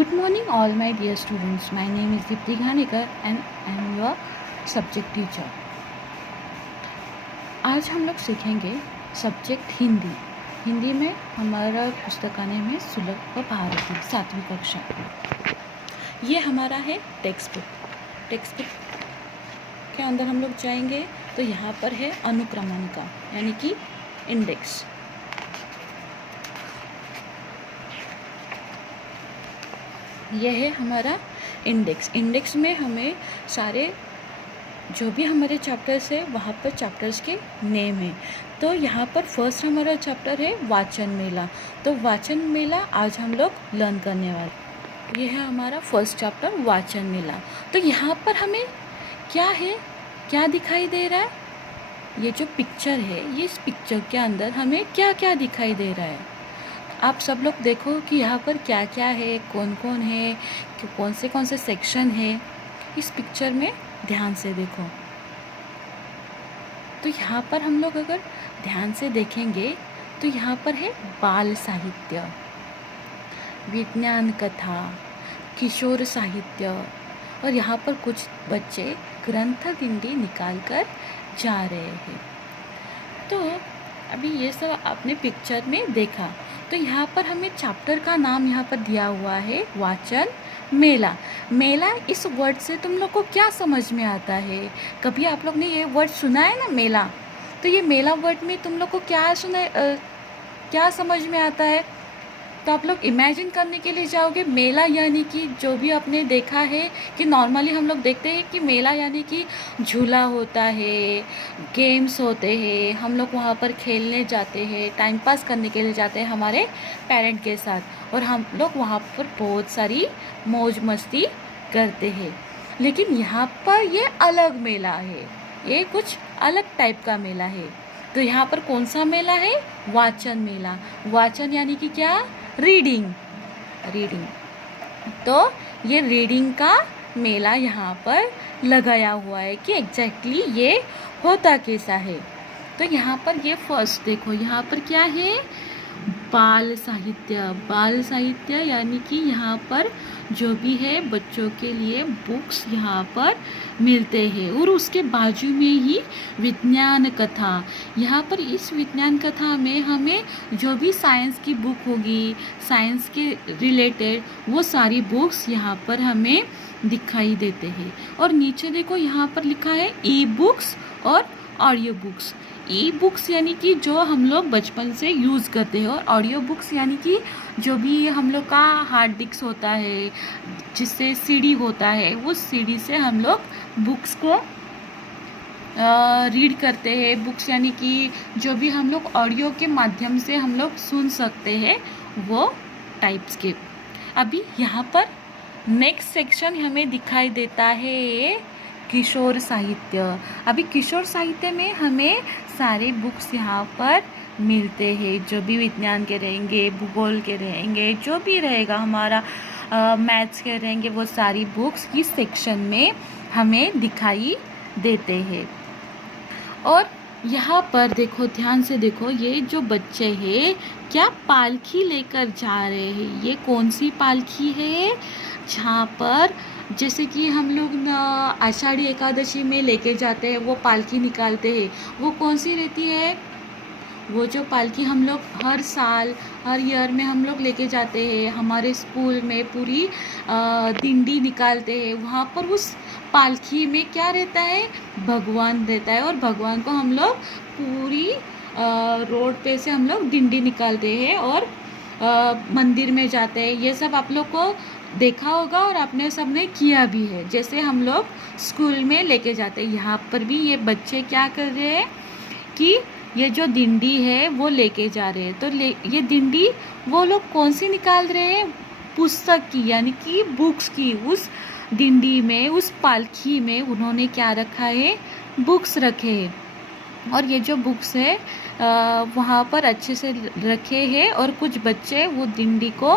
Good morning, all my dear students. My name is Dipti Ghanikar and I am your subject teacher. आज हम लोग सीखेंगे subject Hindi. Hindi में हमारा पुस्तकालय में सुलभ व भारती 7वीं कक्षा। ये हमारा है टेक्स्ट बुक। टेक्स्ट बुक के अंदर हम लोग जाएंगे तो यहाँ पर है अनुक्रमणिका यानी कि इंडेक्स। यह है हमारा इंडेक्स। इंडेक्स में हमें सारे जो भी हमारे चैप्टर्स है वहाँ पर चैप्टर्स के नेम है। तो यहाँ पर फर्स्ट हमारा चैप्टर है वाचन मेला। तो वाचन मेला आज हम लोग लर्न करने वाले। यह है हमारा फर्स्ट चैप्टर वाचन मेला। तो यहाँ पर हमें क्या है, क्या दिखाई दे रहा है? ये जो पिक्चर है, ये इस पिक्चर के अंदर हमें क्या क्या दिखाई दे रहा है? आप सब लोग देखो कि यहाँ पर क्या क्या है, कौन कौन है, कौन से सेक्शन है। इस पिक्चर में ध्यान से देखो। तो यहाँ पर हम लोग अगर ध्यान से देखेंगे तो यहाँ पर है बाल साहित्य, विज्ञान कथा, किशोर साहित्य और यहाँ पर कुछ बच्चे ग्रंथ दिंडी निकाल कर जा रहे हैं। तो अभी ये सब आपने पिक्चर में देखा। तो यहाँ पर हमें चैप्टर का नाम यहाँ पर दिया हुआ है वाचन मेला। मेला इस वर्ड से तुम लोग को क्या समझ में आता है? कभी आप लोग ने ये वर्ड सुना है ना, मेला? तो ये मेला वर्ड में तुम लोग को क्या समझ में आता है? तो आप लोग इमेजिन करने के लिए जाओगे। मेला यानी कि जो भी आपने देखा है कि नॉर्मली हम लोग देखते हैं कि मेला यानी कि झूला होता है, गेम्स होते हैं, हम लोग वहाँ पर खेलने जाते हैं, टाइम पास करने के लिए जाते हैं हमारे पेरेंट के साथ और हम लोग वहाँ पर बहुत सारी मौज मस्ती करते हैं। लेकिन यहाँ पर ये अलग मेला है, ये कुछ अलग टाइप का मेला है। तो यहाँ पर कौन सा मेला है? वाचन मेला। वाचन यानी कि क्या? रीडिंग। तो ये रीडिंग का मेला यहाँ पर लगाया हुआ है कि एग्जैक्टली ये होता कैसा है। तो यहाँ पर ये फर्स्ट देखो, यहाँ पर क्या है? बाल साहित्य। बाल साहित्य यानी कि यहाँ पर जो भी है बच्चों के लिए बुक्स यहाँ पर मिलते हैं। और उसके बाजू में ही विज्ञान कथा। यहाँ पर इस विज्ञान कथा में हमें जो भी साइंस की बुक होगी, साइंस के रिलेटेड वो सारी बुक्स यहाँ पर हमें दिखाई देते हैं। और नीचे देखो यहाँ पर लिखा है ई बुक्स और ऑडियो बुक्स। ई बुक्स यानी कि जो हम लोग बचपन से यूज़ करते हैं और ऑडियो बुक्स यानी कि जो भी हम लोग का हार्ड डिस्क होता है, जिससे सीडी होता है, उस सीडी से हम लोग बुक्स को रीड करते हैं। बुक्स यानी कि जो भी हम लोग ऑडियो के माध्यम से हम लोग सुन सकते हैं वो टाइप्स के। अभी यहाँ पर नेक्स्ट सेक्शन हमें दिखाई देता है किशोर साहित्य। अभी किशोर साहित्य में हमें सारे बुक्स यहाँ पर मिलते हैं, जो भी विज्ञान के रहेंगे, भूगोल के रहेंगे, जो भी रहेगा हमारा मैथ्स के रहेंगे, वो सारी बुक्स इस सेक्शन में हमें दिखाई देते हैं। और यहाँ पर देखो, ध्यान से देखो, ये जो बच्चे हैं क्या पालकी लेकर जा रहे हैं। ये कौन सी पालकी है? जहाँ पर जैसे कि हम लोग आषाढ़ी एकादशी में लेके जाते हैं, वो पालकी निकालते हैं, वो कौन सी रहती है? वो जो पालकी हम लोग हर साल, हर ईयर में हम लोग लेके जाते हैं, हमारे स्कूल में पूरी दिंडी निकालते हैं। वहाँ पर उस पालकी में क्या रहता है? भगवान रहता है और भगवान को हम लोग पूरी रोड पे से हम लोग दिंडी निकालते हैं और मंदिर में जाते हैं। ये सब आप लोग को देखा होगा और आपने सबने किया भी है, जैसे हम लोग स्कूल में लेके जाते हैं। यहाँ पर भी ये बच्चे क्या कर रहे हैं कि ये जो दिंडी है वो लेके जा रहे हैं। तो ये दिंडी वो लोग कौन सी निकाल रहे हैं? पुस्तक की, यानी कि बुक्स की। उस दिंडी में, उस पालकी में उन्होंने क्या रखा है? बुक्स रखे हैं। और ये जो बुक्स है वहाँ पर अच्छे से रखे हैं और कुछ बच्चे वो दिंडी को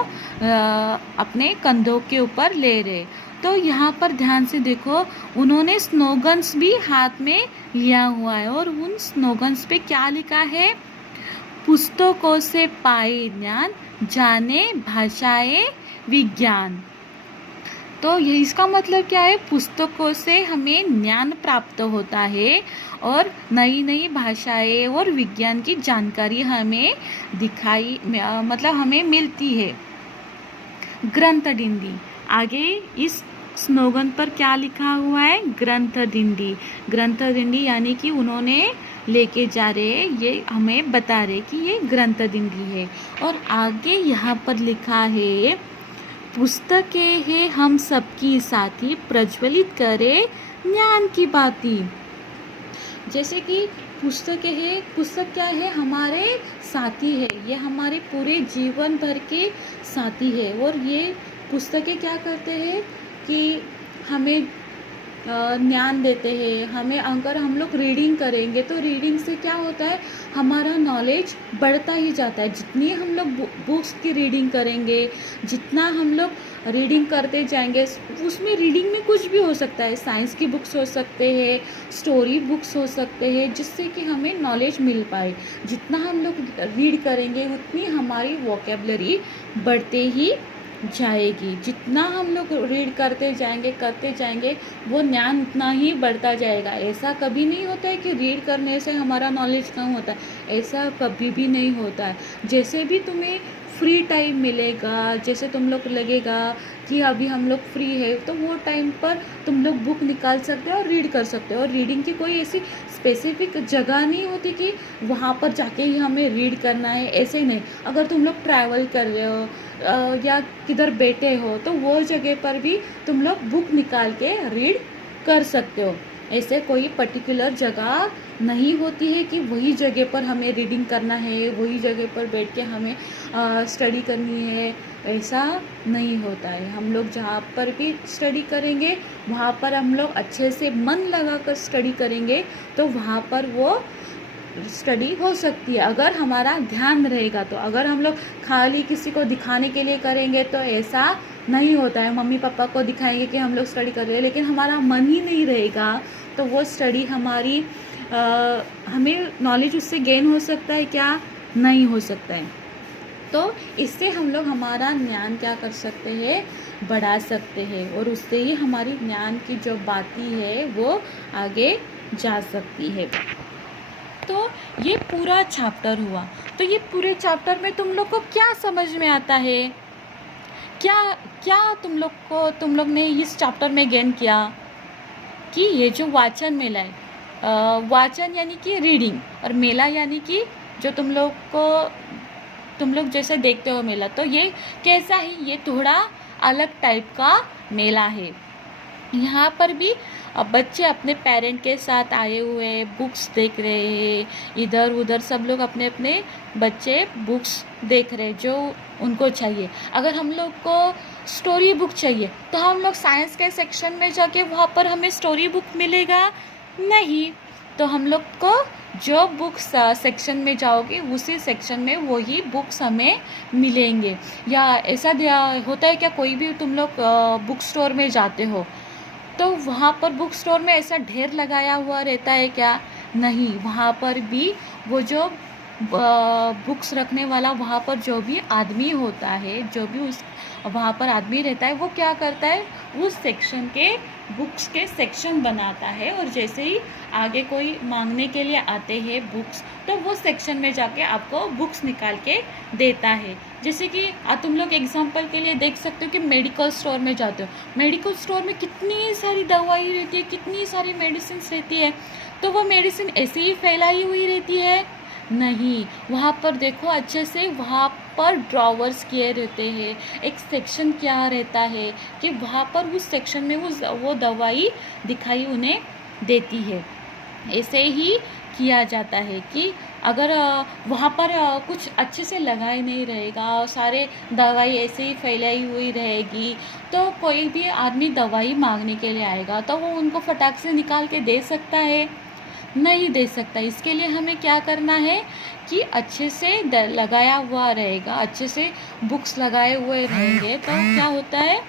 अपने कंधों के ऊपर ले रहे। तो यहाँ पर ध्यान से देखो, उन्होंने स्लोगन्स भी हाथ में लिया हुआ है और उन स्लोगन्स पे क्या लिखा है? पुस्तकों से पाए ज्ञान, जाने भाषाएं विज्ञान। तो ये इसका मतलब क्या है, पुस्तकों से हमें ज्ञान प्राप्त होता है और नई नई भाषाएं और विज्ञान की जानकारी हमें मतलब हमें मिलती है। ग्रंथ डिंडी, आगे इस स्लोगन पर क्या लिखा हुआ है, ग्रंथ डिंडी। ग्रंथ डिंडी यानी कि उन्होंने लेके जा रहे, ये हमें बता रहे कि ये ग्रंथ डिंडी है। और आगे यहाँ पर लिखा है, पुस्तकें है हम सबकी साथी, प्रज्वलित करे ज्ञान की बाती। जैसे कि पुस्तकें है, पुस्तक क्या है, हमारे साथी है, ये हमारे पूरे जीवन भर के साथी है। और ये पुस्तकें क्या करते हैं कि हमें ज्ञान देते हैं। हमें अगर हम लोग रीडिंग करेंगे तो रीडिंग से क्या होता है, हमारा नॉलेज बढ़ता ही जाता है। जितनी हम लोग बुक्स की रीडिंग करेंगे, जितना हम लोग रीडिंग करते जाएंगे, उसमें रीडिंग में कुछ भी हो सकता है। साइंस की बुक्स हो सकते हैं, स्टोरी बुक्स हो सकते हैं, जिससे कि हमें नॉलेज मिल पाए। जितना हम लोग रीड करेंगे उतनी हमारी वोकेबलरी बढ़ते ही जाएगी। जितना हम लोग रीड करते जाएंगे वो ज्ञान उतना ही बढ़ता जाएगा। ऐसा कभी नहीं होता है कि रीड करने से हमारा नॉलेज कम होता है, ऐसा कभी भी नहीं होता है। जैसे भी तुम्हें फ्री टाइम मिलेगा, जैसे तुम लोग लगेगा कि अभी हम लोग फ्री है, तो वो टाइम पर तुम लोग बुक निकाल सकते हो और रीड कर सकते हो। और रीडिंग की कोई ऐसी स्पेसिफिक जगह नहीं होती कि वहाँ पर जाके ही हमें रीड करना है, ऐसे नहीं। अगर तुम लोग ट्रैवल कर रहे हो या किधर बैठे हो, तो वो जगह पर भी तुम लोग बुक निकाल के रीड कर सकते हो। ऐसे कोई पर्टिकुलर जगह नहीं होती है कि वही जगह पर हमें रीडिंग करना है, वही जगह पर बैठ के हमें स्टडी करनी है, ऐसा नहीं होता है। हम लोग जहाँ पर भी स्टडी करेंगे वहाँ पर हम लोग अच्छे से मन लगा कर स्टडी करेंगे तो वहाँ पर वो स्टडी हो सकती है, अगर हमारा ध्यान रहेगा तो। अगर हम लोग खाली किसी को दिखाने के लिए करेंगे तो ऐसा नहीं होता है। मम्मी पापा को दिखाएंगे कि हम लोग स्टडी कर रहे हैं, लेकिन हमारा मन ही नहीं रहेगा तो वो स्टडी हमारी हमें नॉलेज उससे गेन हो सकता है क्या, नहीं हो सकता है। तो इससे हम लोग हमारा ज्ञान क्या कर सकते हैं, बढ़ा सकते हैं, और उससे ही हमारी ज्ञान की जो बातें है वो आगे जा सकती है। तो ये पूरा चैप्टर हुआ। तो ये पूरे चैप्टर में तुम लोग को क्या समझ में आता है, क्या क्या तुम लोग ने इस चैप्टर में गेन किया कि ये जो वाचन मेला है, वाचन यानी कि रीडिंग, और मेला यानी कि जो तुम लोग जैसे देखते हो मेला, तो ये कैसा है, ये थोड़ा अलग टाइप का मेला है। यहाँ पर भी बच्चे अपने पेरेंट के साथ आए हुए हैं, बुक्स देख रहे हैं, इधर उधर सब लोग अपने अपने बच्चे बुक्स देख रहे हैं जो उनको चाहिए। अगर हम लोग को स्टोरी बुक चाहिए तो हम लोग साइंस के सेक्शन में जाके वहाँ पर हमें स्टोरी बुक मिलेगा नहीं, तो हम लोग को जो बुक्स सेक्शन में जाओगे उसी सेक्शन में वही बुक्स हमें मिलेंगे। या ऐसा होता है क्या, कोई भी तुम लोग बुक स्टोर में जाते हो तो वहाँ पर बुक स्टोर में ऐसा ढेर लगाया हुआ रहता है क्या, नहीं। वहाँ पर भी वो जो बुक्स रखने वाला, वहाँ पर जो भी आदमी होता है, जो भी उस वहाँ पर आदमी रहता है, वो क्या करता है, उस सेक्शन के बुक्स के सेक्शन बनाता है, और जैसे ही आगे कोई मांगने के लिए आते हैं बुक्स, तो वो सेक्शन में जाके आपको बुक्स निकाल के देता है। जैसे कि तुम लोग एग्जांपल के लिए देख सकते हो कि मेडिकल स्टोर में जाते हो, मेडिकल स्टोर में कितनी सारी दवाई रहती है, कितनी सारी मेडिसिन रहती है, तो वो मेडिसिन ऐसे ही फैलाई हुई रहती है नहीं। वहाँ पर देखो अच्छे से, वहाँ पर ड्रॉवर्स किए रहते हैं, एक सेक्शन क्या रहता है कि वहाँ पर उस सेक्शन में वो दवाई दिखाई उन्हें देती है। ऐसे ही किया जाता है कि अगर वहाँ पर कुछ अच्छे से लगाए नहीं रहेगा, सारे दवाई ऐसे ही फैलाई हुई रहेगी, तो कोई भी आदमी दवाई मांगने के लिए आएगा तो वो उनको फटाक से निकाल के दे सकता है, नहीं दे सकता। इसके लिए हमें क्या करना है कि अच्छे से लगाया हुआ रहेगा, अच्छे से बुक्स लगाए हुए रहेंगे, तो क्या होता है,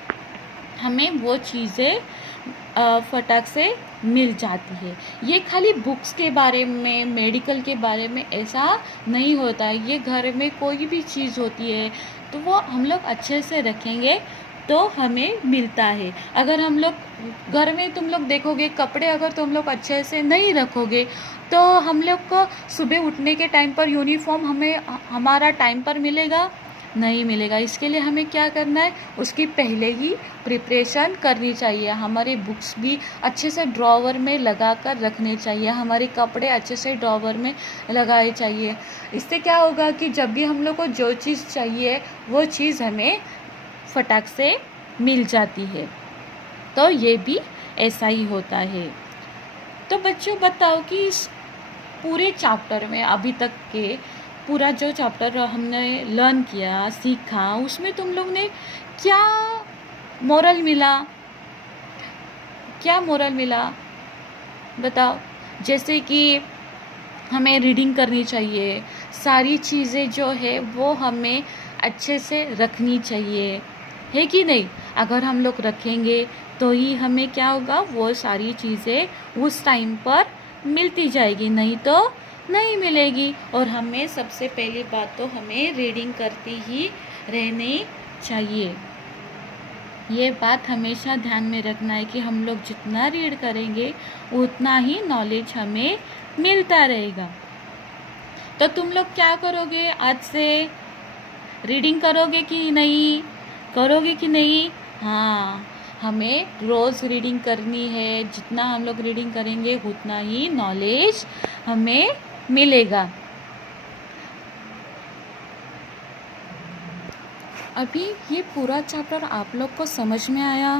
हमें वो चीज़ें फटाक से मिल जाती है। ये खाली बुक्स के बारे में, मेडिकल के बारे में ऐसा नहीं होता है, ये घर में कोई भी चीज़ होती है तो वो हम लोग अच्छे से रखेंगे तो हमें मिलता है। अगर हम लोग घर में तुम लोग देखोगे कपड़े अगर तुम लोग अच्छे से नहीं रखोगे तो हम लोग को सुबह उठने के टाइम पर यूनिफॉर्म हमें हमारा टाइम पर मिलेगा नहीं मिलेगा। इसके लिए हमें क्या करना है, उसकी पहले ही प्रिपरेशन करनी चाहिए। हमारे बुक्स भी अच्छे से ड्रॉवर में लगा कर रखने चाहिए, हमारे कपड़े अच्छे से ड्रॉवर में लगाए चाहिए। इससे क्या होगा कि जब भी हम लोग को जो चीज़ चाहिए वो चीज़ हमें फटाक से मिल जाती है। तो ये भी ऐसा ही होता है। तो बच्चों बताओ कि इस पूरे चैप्टर में अभी तक के पूरा जो चैप्टर हमने लर्न किया सीखा उसमें तुम लोग ने क्या मोरल मिला, क्या मोरल मिला बताओ। जैसे कि हमें रीडिंग करनी चाहिए, सारी चीज़ें जो है वो हमें अच्छे से रखनी चाहिए, है कि नहीं। अगर हम लोग रखेंगे तो ही हमें क्या होगा, वो सारी चीज़ें उस टाइम पर मिलती जाएगी, नहीं तो नहीं मिलेगी। और हमें सबसे पहली बात तो हमें रीडिंग करती ही रहनी चाहिए। ये बात हमेशा ध्यान में रखना है कि हम लोग जितना रीड करेंगे उतना ही नॉलेज हमें मिलता रहेगा। तो तुम लोग क्या करोगे, आज से रीडिंग करोगे कि नहीं, करोगे कि नहीं। हाँ, हमें रोज़ रीडिंग करनी है। जितना हम लोग रीडिंग करेंगे उतना ही नॉलेज हमें मिलेगा। अभी ये पूरा चैप्टर आप लोग को समझ में आया।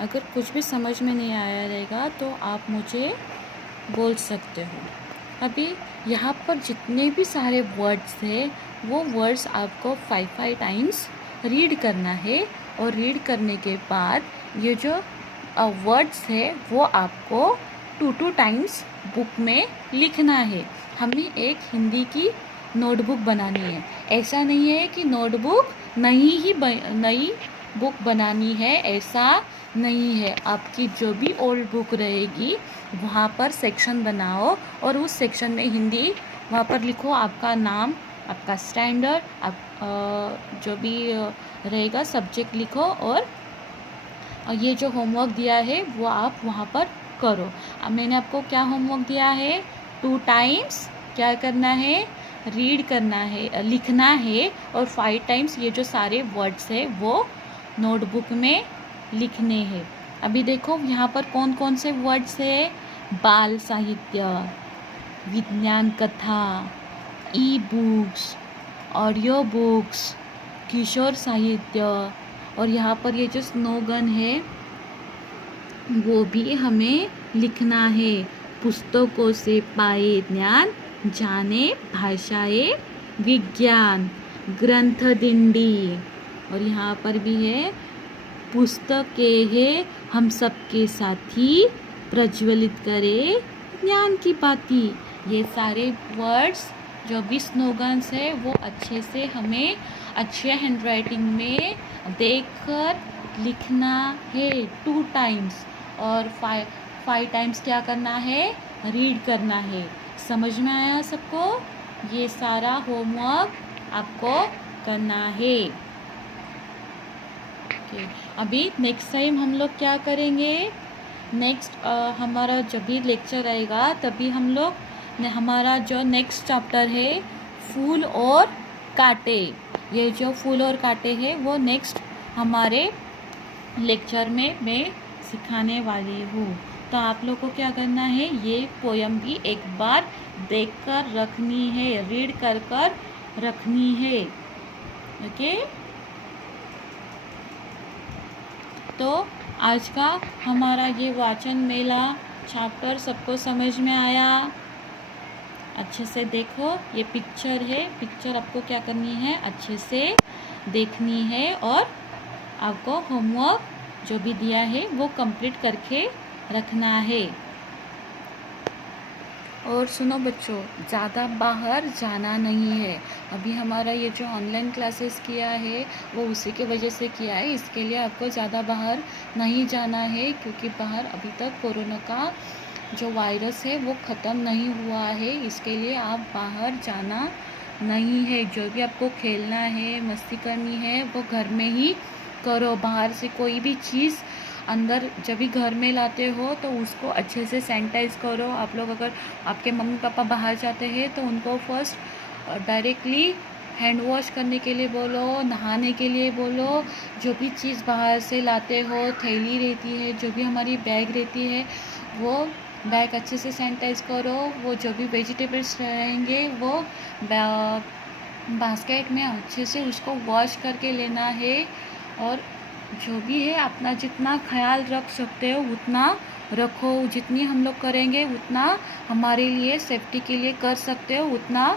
अगर कुछ भी समझ में नहीं आया रहेगा तो आप मुझे बोल सकते हो। अभी यहाँ पर जितने भी सारे वर्ड्स हैं वो वर्ड्स आपको 5 टाइम्स रीड करना है। और रीड करने के बाद ये जो वर्ड्स है वो आपको 2 टाइम्स बुक में लिखना है। हमें एक हिंदी की नोटबुक बनानी है। ऐसा नहीं है कि नोटबुक नई बुक बनानी है, ऐसा नहीं है। आपकी जो भी ओल्ड बुक रहेगी वहाँ पर सेक्शन बनाओ और उस सेक्शन में हिंदी वहाँ पर लिखो, आपका नाम, आपका स्टैंडर्ड, आप जो भी रहेगा सब्जेक्ट लिखो। और ये जो होमवर्क दिया है वो आप वहाँ पर करो। अब मैंने आपको क्या होमवर्क दिया है, 2 टाइम्स क्या करना है, रीड करना है, लिखना है। और 5 टाइम्स ये जो सारे वर्ड्स है वो नोटबुक में लिखने हैं। अभी देखो यहाँ पर कौन कौन से वर्ड्स है, बाल साहित्य, विज्ञान कथा, ई बुक्स, ऑडियो बुक्स, किशोर साहित्य। और यहाँ पर ये जो स्लोगन है वो भी हमें लिखना है। पुस्तकों से पाए ज्ञान, जाने भाषाएं विज्ञान, ग्रंथ दिंडी। और यहाँ पर भी है, पुस्तकें है हम सबके साथी, प्रज्वलित करे ज्ञान की बाती। ये सारे वर्ड्स जो भी स्लोगन्स है वो अच्छे से हमें अच्छे हैंडराइटिंग में देखकर लिखना है 2 टाइम्स। और 5 टाइम्स क्या करना है, रीड करना है। समझ में आया सबको। ये सारा होमवर्क आपको करना है। अभी नेक्स्ट टाइम हम लोग क्या करेंगे, नेक्स्ट हमारा जब भी लेक्चर आएगा तभी हम लोग हमारा जो नेक्स्ट चैप्टर है फूल और कांटे, ये जो फूल और कांटे हैं वो नेक्स्ट हमारे लेक्चर में मैं सिखाने वाली हूँ। तो आप लोग को क्या करना है, ये पोयम भी एक बार देखकर रखनी है, रीड कर रखनी है। ओके, तो आज का हमारा ये वाचन मेला चैप्टर सबको समझ में आया। अच्छे से देखो, ये पिक्चर है, पिक्चर आपको क्या करनी है, अच्छे से देखनी है। और आपको होमवर्क जो भी दिया है वो कंप्लीट करके रखना है। और सुनो बच्चों, ज़्यादा बाहर जाना नहीं है। अभी हमारा ये जो ऑनलाइन क्लासेस किया है वो उसी के वजह से किया है। इसके लिए आपको ज़्यादा बाहर नहीं जाना है, क्योंकि बाहर अभी तक कोरोना का जो वायरस है वो ख़त्म नहीं हुआ है। इसके लिए आप बाहर जाना नहीं है। जो भी आपको खेलना है, मस्ती करनी है वो घर में ही करो। बाहर से कोई भी चीज़ अंदर जब भी घर में लाते हो तो उसको अच्छे से सैनिटाइज करो। आप लोग अगर आपके मम्मी पापा बाहर जाते हैं तो उनको फर्स्ट डायरेक्टली हैंड वॉश करने के लिए बोलो, नहाने के लिए बोलो। जो भी चीज़ बाहर से लाते हो, थैली रहती है, जो भी हमारी बैग रहती है, वो बैग अच्छे से सैनिटाइज करो। वो जो भी वेजिटेबल्स रहेंगे वो बास्केट में अच्छे से उसको वॉश करके लेना है। और जो भी है अपना जितना ख्याल रख सकते हो उतना रखो। जितनी हम लोग करेंगे उतना हमारे लिए सेफ्टी के लिए कर सकते हो उतना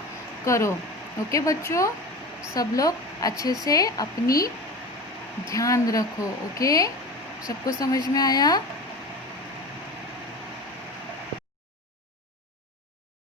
करो। ओके बच्चों, सब लोग अच्छे से अपनी ध्यान रखो। ओके, सबको समझ में आया?